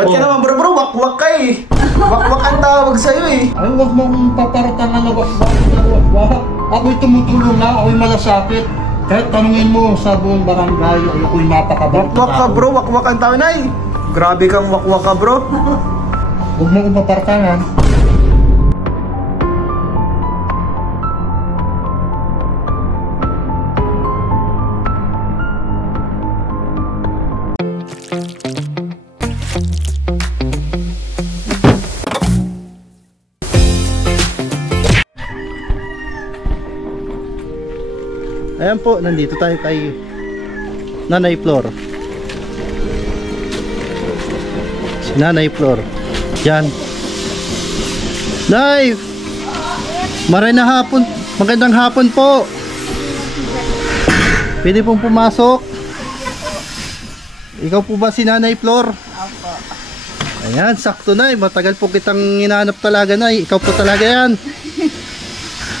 Ba't ka naman bro, wakwak ka eh. Wakwak ang tawag sa'yo eh. Ay, huwag mong paparutangan na wakwak. Ako'y tumutulong na, ako'y malasakit. Kahit tanungin mo sa buong barangay, ako'y napakabait. Wakwak ka bro, wakwak ang tawag na eh. Grabe kang wakwak ka bro. Huwag mong paparutangan. Ayan po, nandito tayo kay Nanay Flor. Si Nanay Flor. Yan. Nay! Maray na hapon. Magandang hapon po. Pwede pong pumasok. Ikaw po ba si Nanay Flor? Opo. Ayan, sakto na. Matagal po kitang hinahanap talaga, Nay. Ikaw po talaga yan.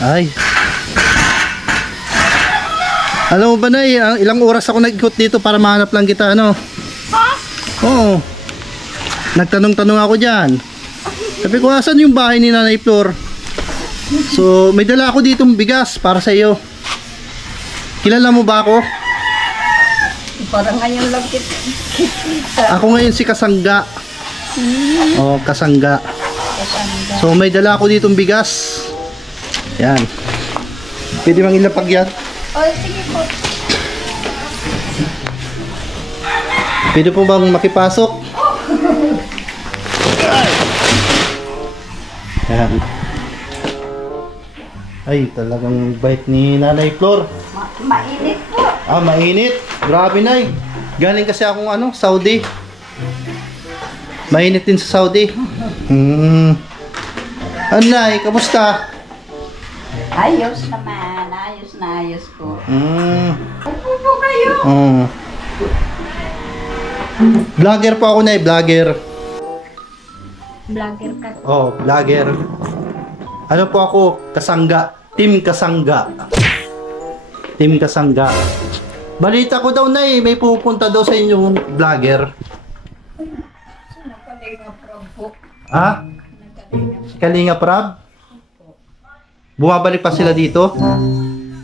Ay. Alam mo ba, Nay, ilang oras ako nag-ikot dito para mahanap lang kita, ano? Ha? Oo. Nagtanong-tanong ako dyan. Sabi ko, asan yung bahay ni Nanay Flor? So, may dala ako ditong bigas para sa iyo. Kilala mo ba ako? Parang ngayon lang kita. Ako ngayon si Kasangga. Oh, Kasangga. Kasangga. So, may dala ako ditong bigas. Yan. Pwede bang ilapag yan? Oh, sige po. Pwede po bang makipasok? Ayan. Ay, talagang bait ni Nanay Flor. Mainit po. Ah, mainit. Grabe, Nay. Galing kasi akong Saudi. Mainit din sa Saudi. Nay, kamusta? Ayos naman. Ayos na ayos po. Upo po kayo. Vlogger po ako, Nay. Vlogger. Vlogger ka. Oh, vlogger. Ano po ako? Kasangga. Team Kasangga. Team Kasangga. Balita ko daw, Nay, may pupunta daw sa inyong vlogger. Kalinga Prab po. Ha? Kalinga Prab? Bumabalik pa sila dito?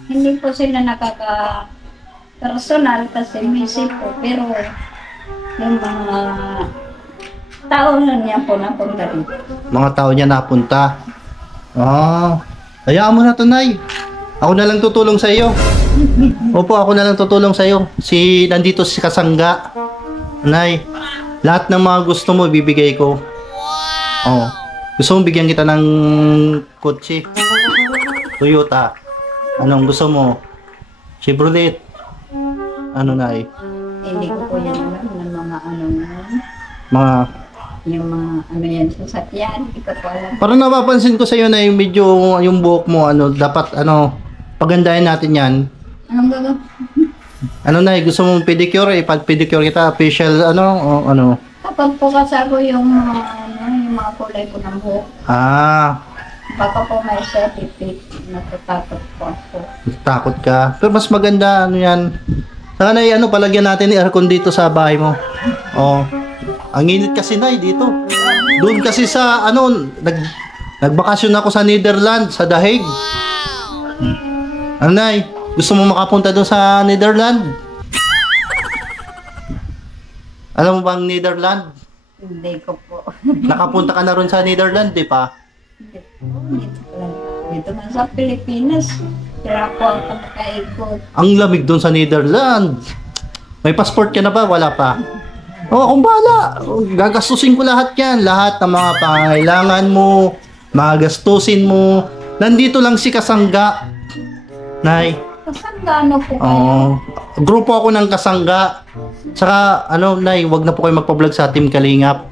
Hindi po sila nakaka-personal kasi busy po. Pero yung mga tao na niya po napunta dito. Mga tao niya napunta. Ah, hayaan mo na to, Nay. Ako na lang tutulong sa iyo. Opo, ako na lang tutulong sa iyo. Nandito si Kasangga. Nay, lahat ng mga gusto mo bibigay ko. Oh. Gusto mo bigyan kita ng kotse? Toyota. Anong gusto mo? Chevrolet. Ano, Nay? Hindi ko po yan alam ng mga ano yan. Mga Yung mga ano yan, sasakyan. Hindi ko po alam. parang napapansin ko sa iyo na yung medyo yung buhok mo dapat pagandahin natin 'yan. Anong gagawin? Ano, Nay, gusto mong pedicure? Pag pedicure kita, facial ano? Kapag po kasabo yung mga kulay ko ng buhok, Ah, baka po may certificate, natatakot po ako. takot ka. Pero mas maganda 'yan. Sana palagyan natin ni aircon dito sa bahay mo. Oh. Ang init kasi, Nay, dito. Doon kasi sa nagbakasyon ako sa Netherlands, sa The Hague. Ano, Nay? Gusto mo makapunta doon sa Netherlands? Alam mo ba ang Netherlands? Hindi ko po. Nakapunta ka na ron sa Netherlands, di pa? Hindi po. Dito na sa Pilipinas. Kaya po ako nakaikot. Ang lamig doon sa Netherlands. May passport ka na ba? Wala pa. Oh, akong bahala. Gagastusin ko lahat yan. Lahat ng mga pangangailangan mo, magastusin mo. Nandito lang si Kasangga. Nay. Kasangga ano po kayo? Oh, grupo ako ng Kasangga. Saka, Nay, wag na po kayo magpa-vlog sa Team Kalingap.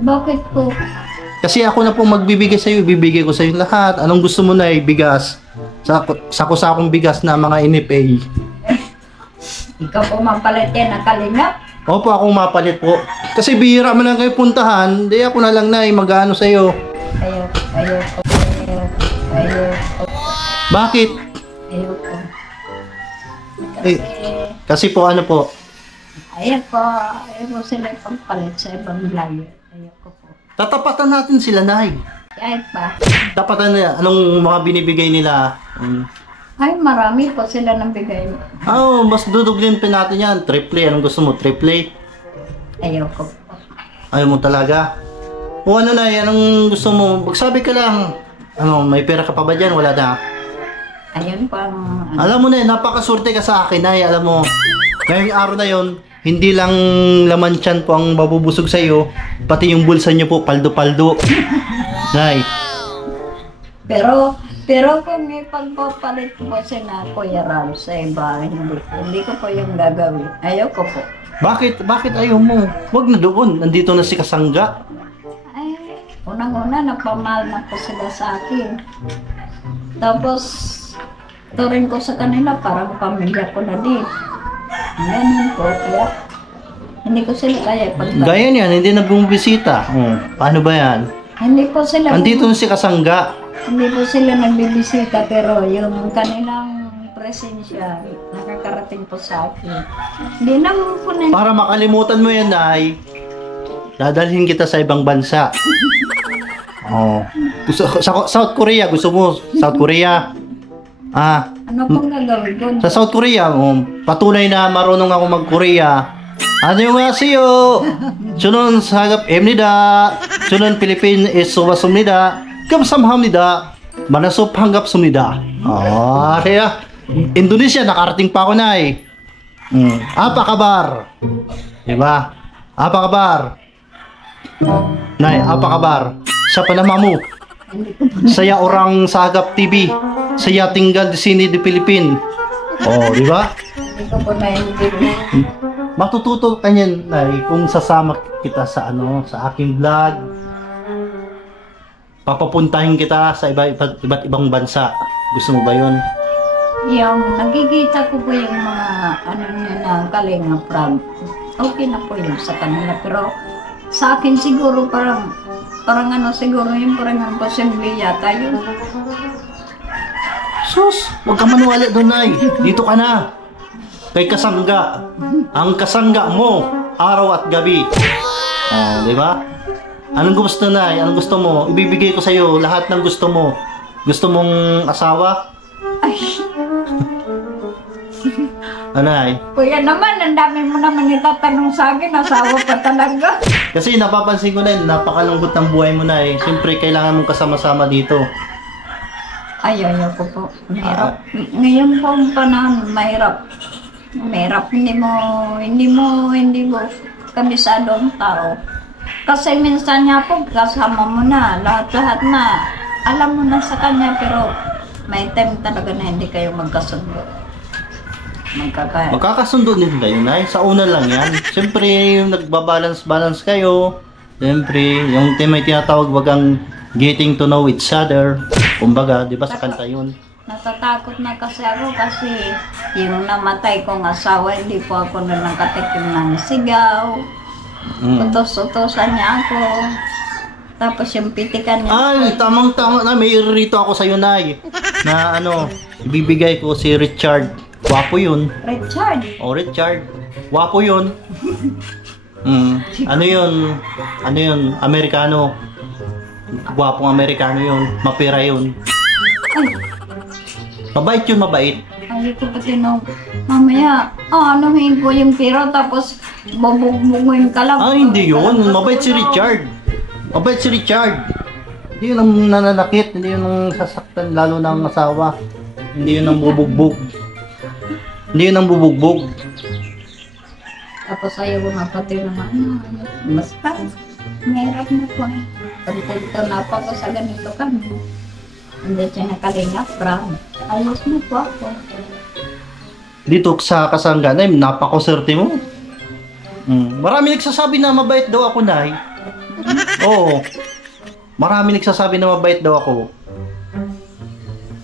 Bakit po? Kasi ako na po magbibigay sa iyo, ibibigay ko sa iyo lahat. Anong gusto mo, Nay? Bigas. Sako-sakong bigas na mga NFA. Ikaw po mapalit yan ng kalingap? Opo, akong mapalit po. Kasi bihira mo lang kayo puntahan, di ako na lang, Nay, mag-ano sa iyo. Ayoko. Bakit? Ayoko. Kasi po, ano po? Ayaw ko sila pagpalit sa ibang layo. Ayaw ko po. Tatapatan natin sila, Nay. Kahit pa. Tapatan na, anong mga binibigay nila? Ay, marami po sila nang bigay. Mas duduglin pa natin yan. Triple, anong gusto mo? Triple? Ayaw ko po. Ayaw mo talaga? O ano, Nay, anong gusto mo? Magsabi ka lang. May pera ka pa ba dyan? Wala na. Ayun po ang... Alam mo na, napakasurte ka sa akin, Nay. Alam mo, ngayong araw na yon, hindi lang laman tiyan po ang mabubusog sa iyo, pati yung bulsa niyo po, paldo-paldo. Nay. Pero kung may pagpapalit po sila Kuya Ram sa iba, hindi ko po yung gagawin. Ayaw ko po. Bakit ayaw mo? Huwag na doon. Nandito na si Kasangga. Ay, unang-una, napamahal na po sila sa akin. Tapos, turing ko sa kanila, parang pamilya ko na din. Ganun po, kaya hindi ko sila kaya pagdala. Gaya niyan, hindi na bumibisita. Paano ba yan? Hindi po sila... Nandito na si Kasangga. Hindi po sila nagbibisita, pero yung kanilang presensya, nakakarating po sa akin. Hindi naman po na... Para makalimutan mo yan, Nay, dadalhin kita sa ibang bansa. Sa South Korea, gusto mo? South Korea? Ano pong gagawin ko? Sa South Korea, patunay na marunong ako mag-Korea. 안녕하세요. 저는 사갑입니다. 저는 필리핀 에서왔습니다. 감사합니다. 만나서 반갑습니다. Kaya Indonesia, nakarating pa ako, Nay. Apa kabar? Diba? Apa kabar? Nay, apa kabar? Sa panamamu. Saya orang Sagap TV. Saya tinggal di sini di Philippines. Di ba? Hindi ko po naiintindihan. Matututo ka niyan, Nay, kung sasama kita sa sa aking vlog. Papapuntahin kita sa iba't ibang bansa. Gusto mo ba 'yon? Yung nagkikita ko po yung mga niya na Kalinga Prab. Okay na po yun sa kanila. Pero sa akin siguro parang siguro yung parang ang posible yata yun. Sus, huwag ka maniwala doon, Nay. Dito ka na. Kay Kasangga. Ang Kasangga mo, araw at gabi. Di ba? Anong gusto, Nay? Anong gusto mo? Ibibigay ko sa'yo lahat ng gusto mo. Gusto mong asawa? Ay, Nay? kuya naman, ang dami mo naman itatanong sa akin. Asawa pa talaga. Kasi napapansin ko na napakalungkot ng buhay mo, Nay. Siyempre, kailangan mong kasama-sama dito. Ayaw ko po. Mahirap. Ngayon po ang panahon, mahirap. Mahirap. Hindi mo kabisado ang tao. Kasi minsan niya po, kasama mo na, lahat-lahat na. Alam mo na sa kanya, pero may time talaga na hindi kayo magkasundo. Magkakasundo din kayo, Nay. Sa una lang yan. Siyempre, yung nagbabalance-balance kayo. Siyempre, yung may tinatawag wagang getting to know each other. Kumbaga, di ba sa kanta yun? Natatakot na kasi ako kasi yung namatay kong asawa, hindi po ako na nakatikim ng sigaw. Utos-utosan niya ako. Tapos yung pitikan niya. Ay, tamang-tama na. May rito ako sa'yo, Nay. Na ibibigay ko si Richard. Wapo yun. Richard? Richard. Wapo yun. Ano yun? Amerikano. Gwapong Amerikano yun. Mapira yun. Ay, Mabait yun, mabait. ay ko pa tinong. Mamaya, anuhin ko yung piro tapos bubugbuguin ka lang. Hindi yun. Mabait si Richard. Mabait si Richard. Hindi yun ang nananakit. Hindi yun ang sasaktan lalo ng asawa. Hindi yun ang bubugbog. Hindi yun ang bubugbog. Tapos ayaw ko nga pati naman. Basta, mahirap na po eh. Pagpunta na pa ko sa ganito kami. Hindi siya nakalingap, Brown. Ayos mo po ako. Dito sa Kasangga, Nay, napakoserte mo. Marami nagsasabi na mabait daw ako, Nay. Oo. Marami nagsasabi na mabait daw ako.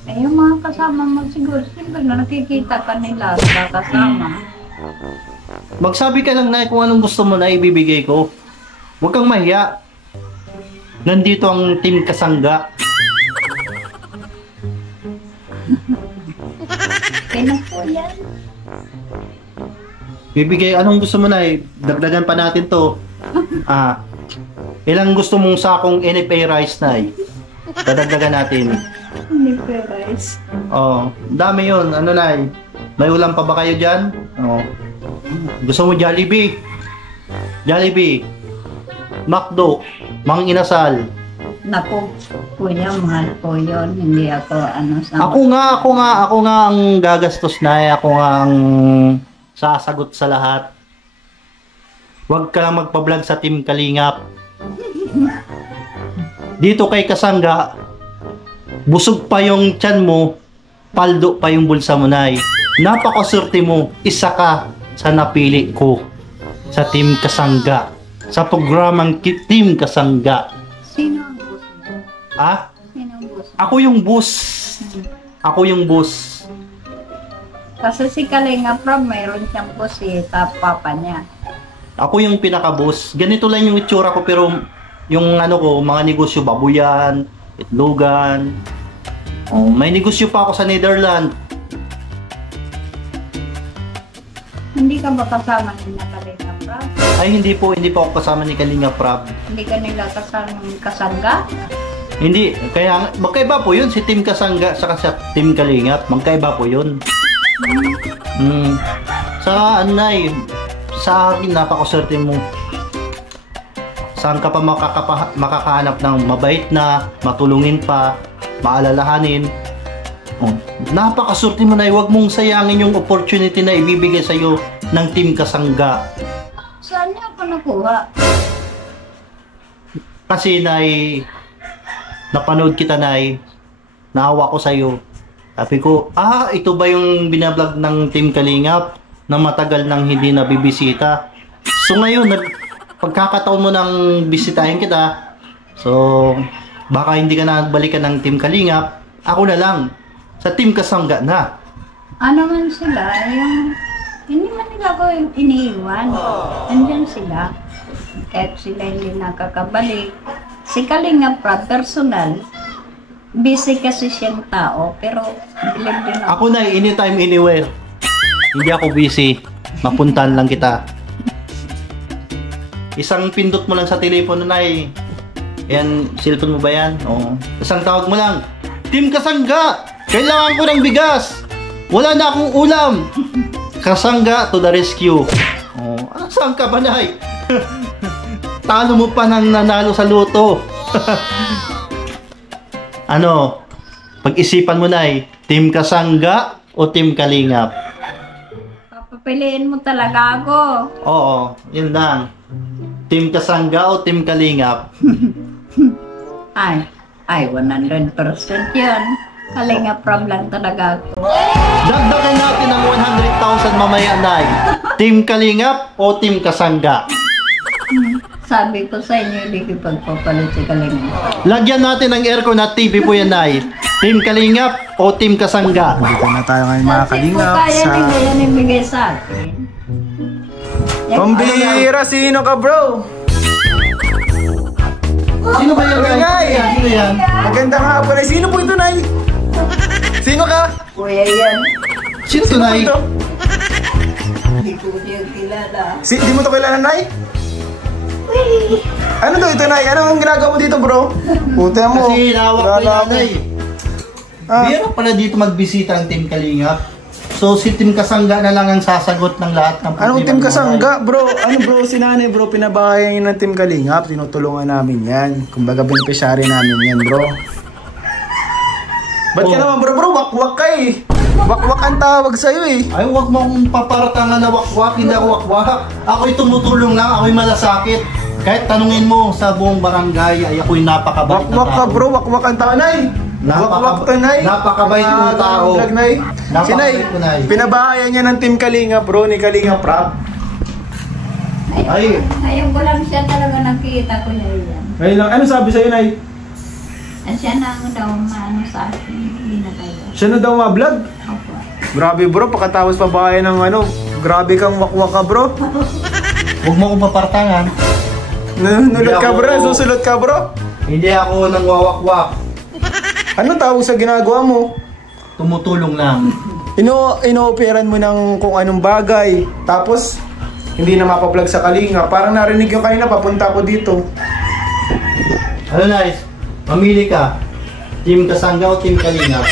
Eh, yung mga kasama mo siguro, siyempre na nakikita ka nila, nakakasama. Magsabi ka lang, Nay, kung anong gusto mo na ibibigay ko. Huwag kang mahiya. Nandito ang Team Kasangga. Kaya po yan. Bibigay, anong gusto mo na dagdagan pa natin to. Ilang gusto mong sakong NFA rice na dadagdagan natin. Hindi po rice. Dami yun. Ano na may ulam pa ba kayo dyan? Gusto mo Jollibee? Jollibee, McDo, Mang Inasal. Naku, kuya, mahal po yun. Hindi ako sa... Ako nga ang gagastos na ako nga ang sasagot sa lahat. Huwag ka lang magpa-vlog sa Team Kalingap. Dito kay Kasangga, busog pa yung tiyan mo, paldo pa yung bulsa mo, Nay. Napakaswerte mo, isa ka sa napili ko sa Team Kasangga. Sa programang Team Kasangga. Sino ang boss mo? Sino ang boss mo? Ako yung boss. Kasi si Kalinga Prab, mayroon siyang boss papa niya. Ako yung pinaka-boss. Ganito lang yung itsura ko, pero yung mga negosyo, babuyan, itlogan. May negosyo pa ako sa Netherlands. Hindi ka ba kasama ni Kalinga Prab? Ay, hindi po ako kasama ni Kalinga Prab. Hindi ka nila kasama ng Kasangga? Hindi, kaya magkaiba po yun si Team Kasangga sa Team Kalingap. Magkaiba po yun. Sa sa akin, napakaswerte mo. Saan ka pa makakahanap ng mabait na, matulungin pa, maalalahanin. Napakaswerte mo, Nay. Huwag mong sayangin yung opportunity na ibibigay sa'yo ng Team Kasangga. Saan niya ako nakuha? Kasi, Nay, napanood kita, Nay. Naawa ko sa'yo. Sabi ko, ito ba yung binablog ng Team Kalingap na matagal nang hindi nabibisita? So ngayon, pagkakataon mo nang bisitahin kita, so baka hindi ka na balikan ng Team Kalingap, ako na lang, sa Team Kasangga na. Ano man sila, hindi man nila ako iniiwan. Andyan sila. Kahit sila hindi nakakabalik. Si Kalinga Prab, personal, busy kasi siyang tao, pero believe din ako. Ako na, anytime, anywhere. Hindi ako busy. Mapuntahan lang kita. Isang pindot mo lang sa telepono, Nay. Yan, cellphone mo ba yan? Isang tawag mo lang. Team Kasangga! Kailangan ko ng bigas! Wala na akong ulam! Kasangga to the rescue. Saan ka ba, Nay? Talo mo pa nang nanalo sa loto. Pag-isipan mo, Nay, Team Kasangga o Team Kalingap? Papapiliin mo talaga ako. Oo, yun lang. Team Kasangga o Team Kalingap? Ay, 100% yun. Kalinga Prab lang talaga ako. Dagdagan natin ang 100,000 mamaya, Nay. Team Kalingap o Team Kasangga? Sabi ko sa inyo, hindi ko pagpapalit si Kalinga. Lagyan natin ng aircon at TV po yan, Nay. Team Kalingap o Team Kasangga? Dito na tayo ngayon mga Kalingap Kasi sa... kung kaya yan ibigay sa akin. Pambihira, sino ka, bro? Sino ba yan, Nay? Sino yan? Maganda nga po na. Sino po ito, Nay? Sino ka? Kuya yan. Sino to, Nay? Ito? Hindi ko siya kilala. Di mo to kilala, Nay? Ano to ito, Nay? Ano ang ginagawa mo dito, bro? Puta mo. Kasi nawak ko Kilala yung mo. Nay. Biro pala dito magbisita ang Team Kalingap. So si Team Kasangga na lang ang sasagot ng lahat ng problema. Anong Team mo, Kasangga, bro? Ano, bro? Si nanay, bro, pinabahayan yun ng Team Kalingap. Tinutulungan namin yan. Kumbaga, beneficiary namin yan, bro. Ba't ka naman, bro? Bro, wakwak ka eh. Wakwak ang tawag sa'yo eh. Ay, huwag mo akong paparatangan na wakwak, hindi ako wakwak. Ako'y tumutulong lang, ako'y malasakit. Kahit tanungin mo sa buong barangay, ay ako'y napakabait na Wakwak ka, tao. bro. Wakwak ang tao, Nay. Wakwak ka, Nay. Napakabait kong tao. Vlog, Nay. Si Nay, Napakabait ko, Nay. pinabahayan niya ng Team Kalingap, bro, ni Kalingap Prab. Ay. Ayaw ko lang siya talaga nakita ko niya yan. Ngayon lang, ano sabi sa'yo, Nay? At siya na ang daw maano sa akin. Hindi na tayo. Siya na daw ma-vlog? Opo. Grabe, bro, pagkatapos pabahayan ng ano, grabe kang wakwak ka, bro. Huwag mo akong papartangan. Nulot ka, Hindi bro. ako- Susulot ka, bro. Hindi ako nang wawakwak. Ano tawag sa ginagawa mo? Tumutulong lang. Ino-operan mo ng kung anong bagay. Tapos, hindi na mapaplug sa Kalinga. Parang narinig yung kanina, papunta ko dito. Ano Nay? Mamili ka. Team Kasangga o Team Kalinga?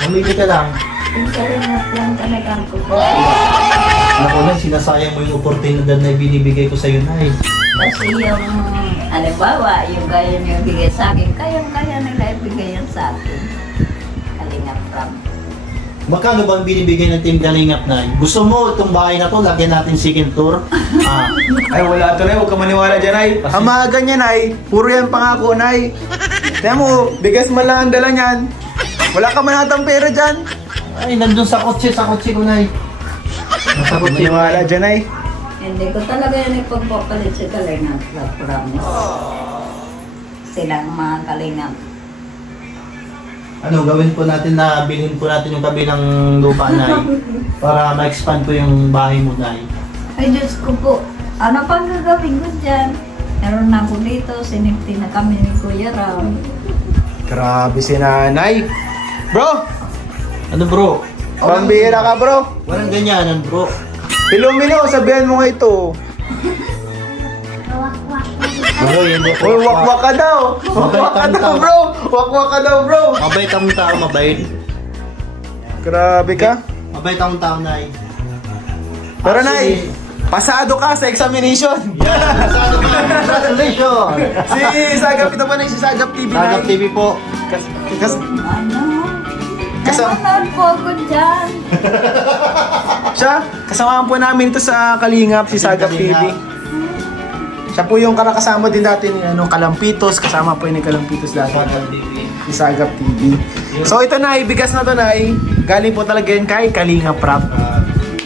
Mamili ka lang. Yung Kalingap lang talagang ko po. Ako Nay, sinasayang mo yung oportunidad na binibigay ko sa'yo Nay. Kasi yung, halimbawa, yung gaya niyo bigay sa akin, kayang-kaya nila ibigay yan sa akin. Kalingap Rob. Magkano ba ang binibigay ng Team Kalingap Nay? Gusto mo itong bahay na to, lagyan natin second tour? Ay, wala to, Nay. Huwag ka maniwala dyan, Nay. Ang mga ganyan, Nay. Puro yan pangako, Nay. Kaya mo, bigas man lang ang dala niyan. Wala ka man atang pera dyan. Ay, nandun sa kotse ko Nay. Nasa kotse. Maniwala dyan, Nay. Hindi ko talaga yan ipagpapalit sa Kalingap Rob, promise. Silang mga Kalingap. Ano, gawin po natin na bilhin po natin yung kabilang lupa Nay. Para ma-expand po yung bahay mo Nay. Ay, Diyos ko po. Ano pang gagawin ko dyan? Meron na ako dito, sinipti na kami ni Kuya Ram. Grabe si nanay. Bro! Ano bro? Pambihira ka, bro. Walang ganyanan bro. Pilomino, sabihan mo nga ito. Bro, yun bro. Uy, wakwak ka daw. Wakwak ka daw, bro. Wakwak ka daw, bro. Mabait akong tao, mabait. Grabe ka. Mabait akong tao, Nay. Pero, Nay, pasado ka sa examination. Yeah, pasado ka. Congratulations! Si Sagap, ito pa na si Sagap TV. Sagap Nay. TV po. Ano? Kasama- Nanonood po ako dyan. Siya, kasamahan po namin ito sa Kalingap, si Sagap TV. Siya po yung kasama din dati ni Kalampitos, kasama po yung ni Kalampitos dati. Sagap TV. Si Sagap TV. So ito na, bigas na to na, galing po talaga yun kay Kalingap Rap.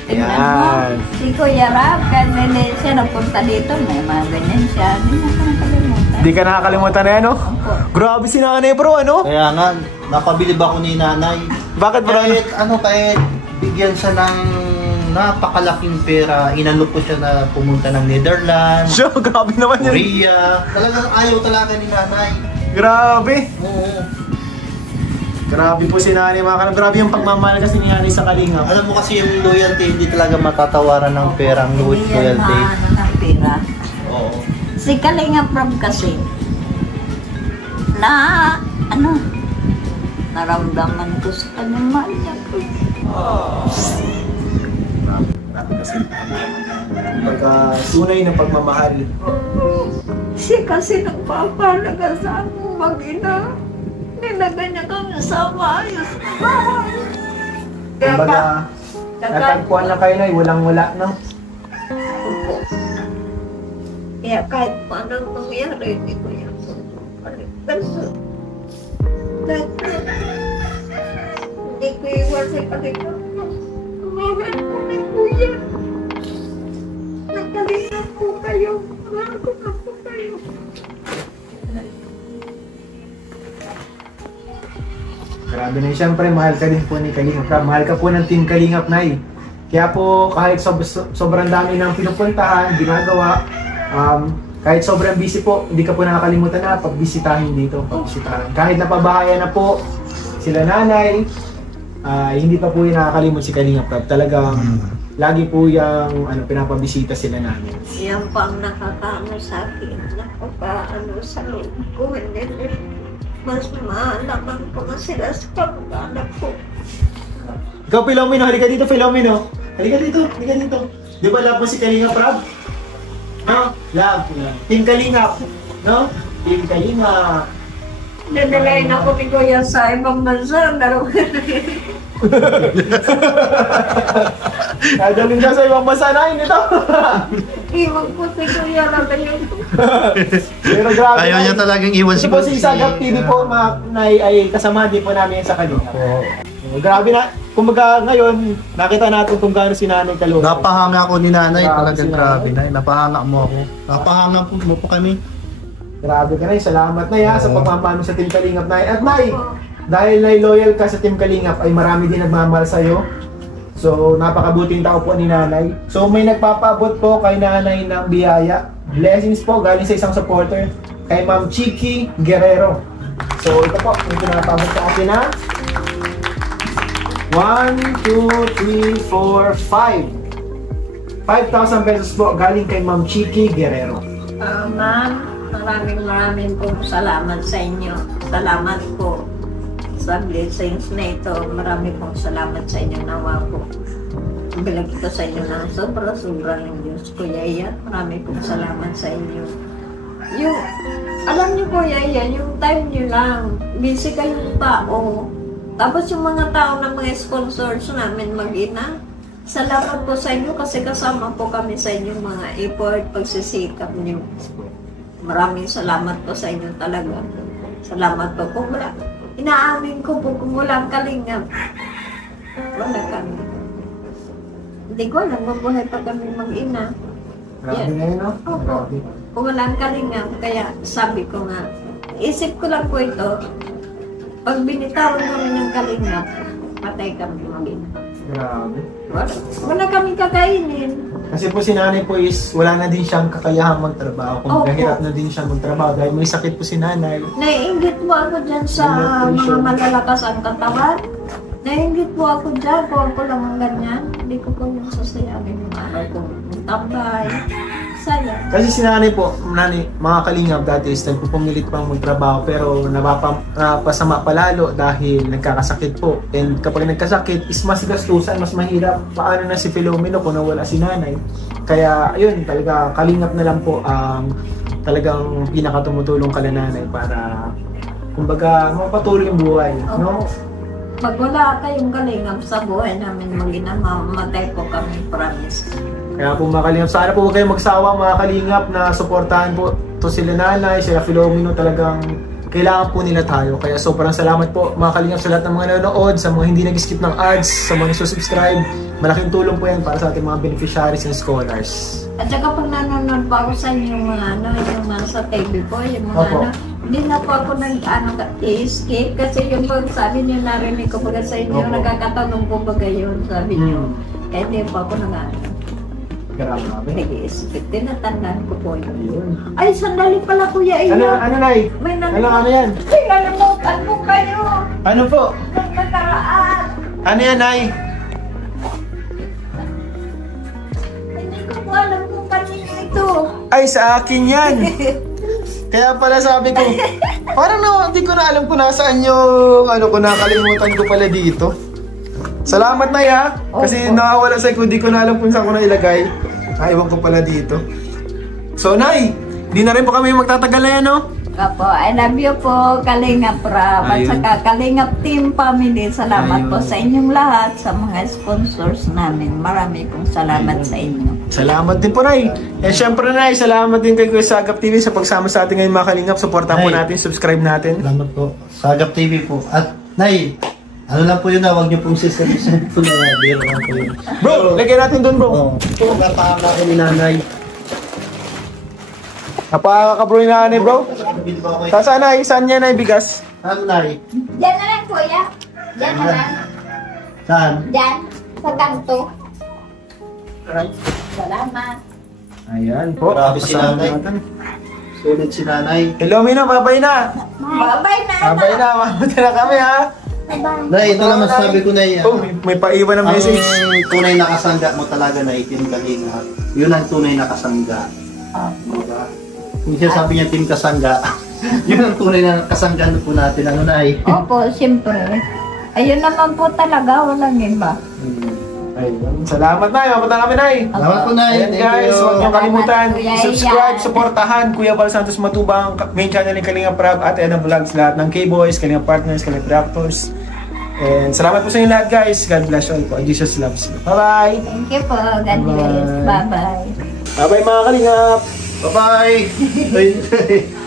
Tingnan mo, Yan. si Kuya Ram, kasi siya napunta dito, may mga ganyan siya. Hindi na ko nakalimutan. Di ka nakakalimutan na yan, no? Opo. Grabe si nanay, bro, ano? Kaya nga, napabilib ako ni nanay. Bakit, bro? Kahit bigyan siya ng napakalaking pera, inalok ko siya na pumunta ng Netherlands, Siya, grabe naman yun. Korea. Talagang ayaw talaga ni nanay. Grabe. Oo. Grabe po si nanay, mga kanang. Grabe yung pagmamahal kasi ni nanay sa Kalingap. Alam mo kasi yung loyalty, hindi talaga matatawaran ng perang Hindi yan loyalty. maano ng pera. Oo. Si Kalingap Ram kasi, naramdaman ko sa kanyang mahal niya po. Pagkasunay ng pagmamahal. Siya kasi nagpapalaga sa among mag-ina. Nilagay niya kami sa maayos na bahay. Kaya pa, Kumbaga, natagpuan na kayo na, walang-wala, no? Opo. Kaya kahit paano mangyari, hindi ko yan palitan. Hindi ko iwan sa palitan. Mahal ko na po yan. Nakalingan po kayo. Mahal ko na po kayo. Grabe na yun. Siyempre, mahal ka din po ni Kalingap Rap. Mahal ka po ng Team Kalingap, Nay. Kaya po, kahit sobrang dami ng pinupuntahan, ginagawa, kahit sobrang busy po, hindi ka po nakakalimutan na pagbisitahin dito. Pagbisitahin. Kahit napabahayan na po sila nanay, hindi pa po yung nakakalimot si Kalingap Rap. Talagang lagi po yung pinapabisita sila namin. Yan pa ang nakakaano sa akin. Nakakaano sa loob ko. Hindi mas maalaman ko na sila sa pag-anak ko. Ikaw, Filomeno, halika dito, Filomeno. Halika dito, halika dito. Di ba love mo si Kalingap Rap? No? Love. Team Kalingap. No? Team Kalingap. Dadalayin ako ni Kuya sa ibang bansa. Dadalhin ka sa ibang bansa na yun ito. Iwag po si Kuya lang yun. Pero grabe. Ayaw niya talagang iwan Ito po si Sagap TV po, ay kasama din po namin sa Kalingap. Grabe na. Kumbaga ngayon, nakita natin kung gaano si nanay kalungkot. Napahanga ako ni nanay, Grabe talagang si grabe nanay. na. Napahanga mo ako. Napahanga mo po kami. Grabe ka na. Salamat na sa pagmamahal mo sa Team Kalingap, Nay. At Nay, dahil Nay loyal ka sa Team Kalingap, ay marami din nagmamahal sa'yo. So, napakabuting tao po ni nanay. So, may nagpapabot po kay nanay ng biyaya. Blessings po galing sa isang supporter, kay Ma'am Chiki Guerrero. So, ito po, yung pinapabot sa akin na 1, 2, 3, 4, 5. 5,000 pesos po galing kay Ma'am Chiki Guerrero. Ma'am, maraming pong salamat sa inyo. Salamat po sa blessings na ito. Marami pong salamat sa inyo. Nawa po. Bilang ito sa inyo na sobra ng Diyos. Kuya Ian, marami pong salamat sa inyo. Yung, alam niyo Kuya Ian, yung time niyo lang, busy kayong tao. Tapos yung mga tao na mga sponsors namin mag-ina, salamat po sa inyo kasi kasama po kami sa inyong mga effort, pagsisikap niyo. Maraming salamat po sa inyo talaga. Salamat po. Kung wala, inaamin ko po kung walang kalingap, wala kami. Hindi ko alam, mabuhay pa kami mag-ina. Grabe na yun, no? Opo. Kung walang kalingap, kaya sabi ko nga, isip ko lang po ito, pag binitawan kami ng kalingap, patay kami mag-ina. Grabe. Wala kami kakainin. Kasi po si nanay po is wala na din siyang kakayahang magtrabaho. Kung Opo. hirap na din siyang magtrabaho dahil may sakit po si nanay. Naiingit po ako dyan sa mga malalakas ang katawan. Naiingit po ako dyan kung ako lang ang ganyan. Hindi ko po yung sasayangin yung araw ko. Tambay. Sayang. Kasi si nanay po, mga kalingap dati is nagpupumilit pang magtrabaho pero napasama palalo dahil nagkakasakit po. And kapag nagkasakit is mas gastusan, mas mahirap. Paano na si Filomeno kung nawala si nanay? Kaya ayun, talaga kalingap na lang po ang talagang pinakatumutulong kala nanay para kumbaga mapatuloy yung buhay. No? Pag wala kayong kalingap sa buhay namin mag-ina, mamatay po kami, promise. Kaya po mga kalingap, sana po huwag kayong magsawa mga kalingap na suportahan po to sila nanay, sila Filomeno, talagang kailangan po nila tayo. Kaya sobrang salamat po mga kalingap sa lahat ng mga nanonood, sa mga hindi nag-skip ng ads, sa mga subscribe. Malaking tulong po yan para sa ating mga beneficiaries and scholars. At saka pag nanonood pa ako sa inyo mga yung mga sa TV po, yung mga Opo. hindi na po ako i-skip kasi yung pag sabi niyo narinig ko pag sa inyo, Opo. nagkakatanong po baga yun, sabi niyo. Kaya hindi po ako Grabe. nag-i-skip. Tinatandaan ko po yun. Ayun. Ay, sandali pala Kuya Ian. Ano nay? May Ano yan? Ay, nalimutan ko kayo. Ano po? Nung nakaraan. Ano yan nay? Hindi ko po alam kung kanino ito. Ay, sa akin yan! Kaya pala sabi ko, parang hindi ko na alam kung nasaan yung ko nakalimutan ko pala dito. Salamat na ha, kasi nakawala sa ko, hindi ko na alam kung saan ko na ilagay. Iwan ko pala dito. So Nay, di na rin po kami magtatagal na yan, no? Opo, I love you po, Kalingap Rap, at Ayun. saka Kalingap Team Family. Salamat Ayun. po sa inyong lahat, sa mga sponsors namin. Marami pong salamat sa inyo. Salamat din po, Nay. And syempre, Nay, salamat din kay Kuya Sagap TV sa pagsama sa ating ngayon mga kalingap. Supportan po Nay. natin, subscribe natin. Salamat po. Sagap TV po. At, Nay, ano lang po yun na, huwag niyo pong sisalisan po na biro lang po yun. Bro, lagyan natin doon, bro. Oo. Ito, napakama ko ni nanay. Napakakabro ni nanay, bro. Bili ba ako Saan, Nay? Saan niya, Nay, bigas? Ano, Nay? Diyan na lang, Kuya. Diyan na lang. Saan? Diyan, sa kanto. Salamat. Ayan po. Grabe si Kasama nanay. natin. Sulit si nanay. Hello, Mino. Babay na. Bye-bye na. Babay na. Mabuti na kami, ha? Bye-bye. Nay, ito lang masasabi ko, Nay. Oh, may paiwan na message. Ang tunay na kasangga mo talaga na Team Kalinga. Yun ang tunay na kasangga. Diba? Hindi siya sabi niya Team Kasangga. Yun ang tunay na kasangga po natin. Ano, Nay? Opo, siyempre. Ayun naman po talaga, walang iba. Ayun. Salamat, Nay. Mabuti na kami, Nay. Salamat po, Nay. Ayan Thank guys, you. huwag niyong kalimutan, Salamat, Kuya subscribe, Ian. supportahan Kuya Val Santos Matubang, main channel ni Kalinga Prab at Edna Vlogs, lahat ng K-Boys, Kalinga Partners, Kalinga Reactors. And salamat po sa inyo lahat guys. God bless you all po. Jesus loves you. Bye-bye! Thank you po. God bless. Bye-bye. Bye-bye mga Kalingap! Bye-bye!